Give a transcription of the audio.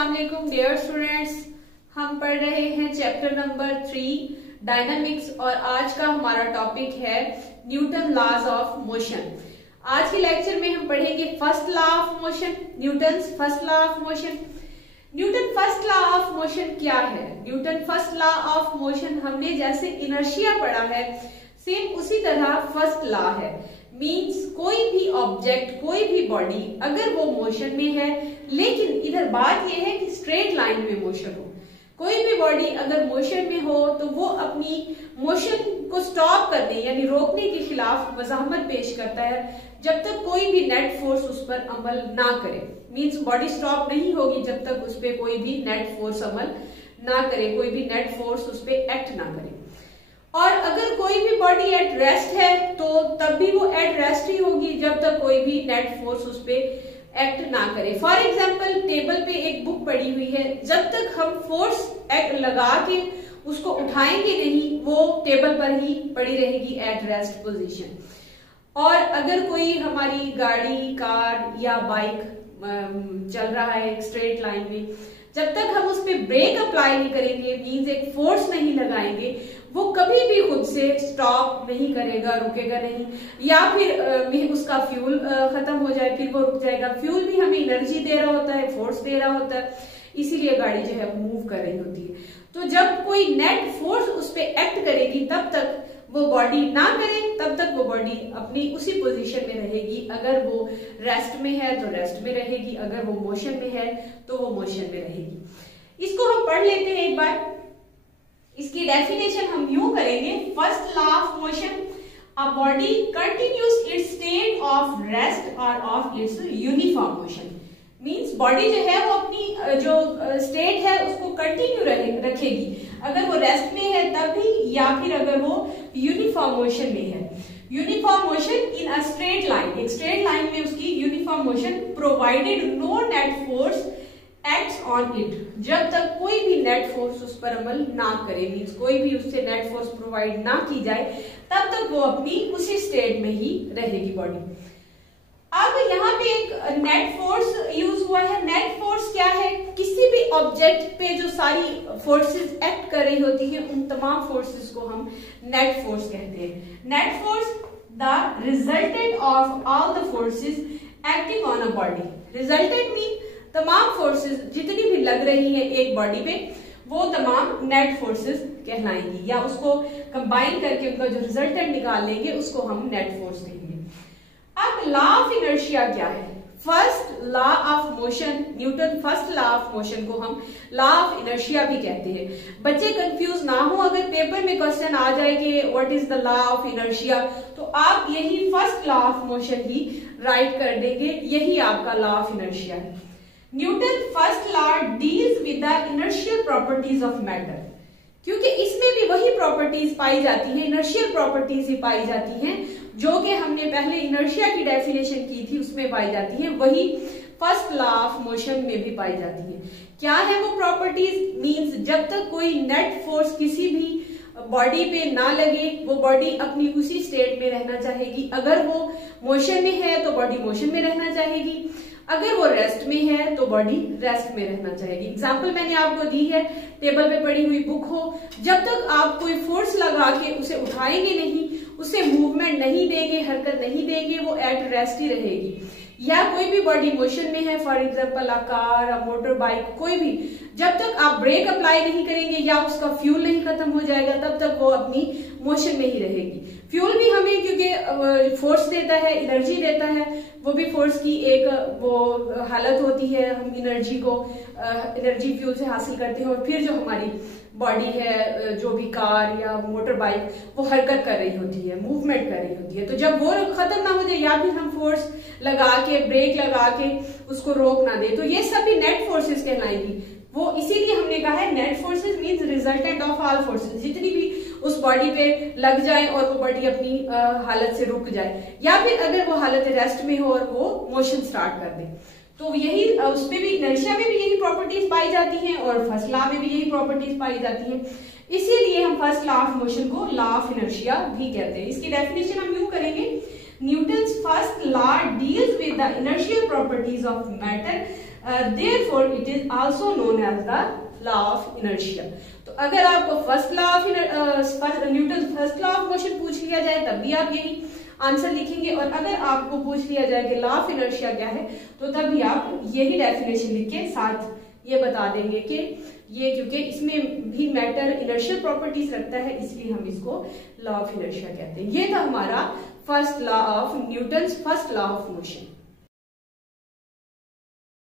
अस्सलाम वालेकुम dear students. हम पढ़ रहे हैं चैप्टर नंबर 3 डायनामिक्स और आज का हमारा टॉपिक है न्यूटन लॉज ऑफ मोशन। आज के लेक्चर में हम पढ़ेंगे first law of motion, Newton's first law of motion. Newton first law of motion क्या है? Newton first law of motion हमने जैसे इनर्शिया पढ़ा है सेम उसी तरह फर्स्ट लॉ है। मींस कोई भी ऑब्जेक्ट, कोई भी बॉडी अगर वो मोशन में है, लेकिन इधर बात यह है कि स्ट्रेट लाइन में मोशन हो। कोई भी बॉडी अगर मोशन में हो तो वो अपनी मोशन को स्टॉप करने यानी रोकने के खिलाफ मज़ाहमत पेश करता है जब तक कोई भी नेट फोर्स उस पर अमल ना करे। मींस बॉडी स्टॉप नहीं होगी जब तक उस पर कोई भी नेट फोर्स अमल ना करे, कोई भी नेट फोर्स उस पर एक्ट ना करे। और अगर कोई भी बॉडी एट रेस्ट है तो तब भी वो एट रेस्ट ही होगी जब तक कोई भी नेट फोर्स उस पे एक्ट ना करे। फॉर एग्जाम्पल टेबल पे एक बुक पड़ी हुई है, जब तक हम फोर्स एक्ट लगा के उसको उठाएंगे नहीं वो टेबल पर ही पड़ी रहेगी एट रेस्ट पोजीशन। और अगर कोई हमारी गाड़ी, कार या बाइक चल रहा है एक स्ट्रेट लाइन में, जब तक हम उस पर ब्रेक अप्लाई नहीं करेंगे, मींस एक फोर्स नहीं लगाएंगे, वो कभी भी खुद से स्टॉप नहीं करेगा, रुकेगा नहीं। या फिर उसका फ्यूल खत्म हो जाए फिर वो रुक जाएगा। फ्यूल भी हमें एनर्जी दे रहा होता है, फोर्स दे रहा होता है, इसीलिए गाड़ी जो है मूव कर रही होती है। तो जब कोई नेट फोर्स उस पर एक्ट करेगी तब तक वो बॉडी ना करे, तब तक वो बॉडी अपनी उसी पोजीशन में रहेगी। अगर वो रेस्ट में है तो रेस्ट में रहेगी, अगर वो मोशन में है तो वो मोशन में रहेगी। इसको हम पढ़ लेते हैं एक बार। इसकी डेफिनेशन हम यूं करेंगे, first law of motion, a body continues its state of rest or of its uniform motion. Means body जो है वो अपनी जो स्टेट है उसको कंटिन्यू रखेगी, अगर वो रेस्ट में है तब भी या फिर अगर वो यूनिफॉर्म मोशन में है। Uniform motion in a straight line, एक स्ट्रेट लाइन में उसकी uniform motion provided no net force acts on it, जब तक कोई भी नेट फोर्स उस पर अमल ना करे, मींस कोई भी उससे नेट फोर्स प्रोवाइड ना की जाए, तब तक वो अपनी उसी स्टेट में ही रहेगी बॉडी। अब यहाँ पे एक नेट फोर्स यूज हुआ है। नेट फोर्स क्या है? किसी भी ऑब्जेक्ट पे जो सारी फोर्सेस एक्ट कर रही होती है उन तमाम फोर्सेस को हम नेट फोर्स कहते हैं। Net force the resultant of all the forces acting on a body. Resultant mean तमाम फोर्सेस जितनी भी लग रही है एक बॉडी पे वो तमाम नेट फोर्सेस कहलाएंगी, या उसको कंबाइन करके उनका जो रिजल्टेंट निकाल लेंगे उसको हम नेट फोर्स कहेंगे। अब लॉ ऑफ इनर्शिया क्या है? First law of motion, Newton first law of motion को हम लॉ ऑफ इनर्शिया भी कहते हैं। बच्चे कंफ्यूज ना हो, अगर पेपर में क्वेश्चन आ जाए कि what is the law of inertia, तो आप यही first law of motion he right कर देंगे, यही आपका लॉ ऑफ इनर्शिया है। Newton first law deals with the inertial properties of matter, क्योंकि इसमें भी वही प्रॉपर्टीज पाई जाती है, इनर्शियल प्रॉपर्टीज ही पाई जाती हैं जो कि हमने पहले इनर्शिया की डेफिनेशन की थी उसमें पाई जाती है, वही फर्स्ट लॉ ऑफ मोशन में भी पाई जाती है। क्या है वो प्रॉपर्टीज? मींस जब तक कोई नेट फोर्स किसी भी बॉडी पे ना लगे वो बॉडी अपनी उसी स्टेट में रहना चाहेगी। अगर वो मोशन में है तो बॉडी मोशन में रहना चाहेगी, अगर वो रेस्ट में है तो बॉडी रेस्ट में रहना चाहेगी। एग्जाम्पल मैंने आपको दी है, टेबल पे पड़ी हुई बुक हो, जब तक आप कोई फोर्स लगा के उसे उठाएंगे नहीं, उसे मूवमेंट नहीं देंगे, हरकत नहीं देंगे, वो एट रेस्ट ही रहेगी। या कोई भी बॉडी मोशन में है, for example a car, a motor bike, कोई भी, जब तक आप ब्रेक अप्लाई नहीं करेंगे या उसका फ्यूल नहीं खत्म हो जाएगा तब तक वो अपनी मोशन में ही रहेगी। फ्यूल भी हमें क्योंकि फोर्स देता है, एनर्जी देता है, वो भी फोर्स की एक वो हालत होती है, हम एनर्जी को एनर्जी फ्यूल से हासिल करते हैं और फिर जो हमारी बॉडी है, जो भी कार या मोटर बाइक, वो हरकत कर रही होती है, मूवमेंट कर रही होती है। तो जब वो खत्म ना हो जाए या फिर हम फोर्स लगा के, ब्रेक लगा के उसको रोक ना दे, तो ये सभी नेट फोर्सेस कहलाएंगी। वो इसीलिए हमने कहा है net forces means resultant of all forces, जितनी भी उस बॉडी पे लग जाए और वो बॉडी अपनी हालत से रुक जाए, या फिर अगर वो हालत रेस्ट में हो और वो मोशन स्टार्ट कर दे, तो यही उसमें भी इनर्शिया में भी यही प्रॉपर्टीज पाई जाती हैं और फर्स्ट लॉ में भी यही प्रॉपर्टीज पाई जाती हैं। इसीलिए हम फर्स्ट लॉ ऑफ मोशन को लॉ ऑफ इनर्शिया भी कहते हैं। इसकी डेफिनेशन हम यूं करेंगे, Newton's first law deals with the inertial properties of matter, therefore it is also known as the law of inertia. तो अगर आपको first law of Newton first law of motion पूछ लिया जाए तब भी आप यही आंसर लिखेंगे, और अगर आपको पूछ लिया जाए कि लॉ ऑफ इनर्शिया क्या है तो तब भी आप यही डेफिनेशन लिख के साथ ये बता देंगे कि ये क्योंकि इसमें भी मैटर इनर्शियल प्रॉपर्टीज रखता है इसलिए हम इसको लॉ ऑफ इनर्शिया कहते हैं। ये था हमारा first law of Newton's first law of motion.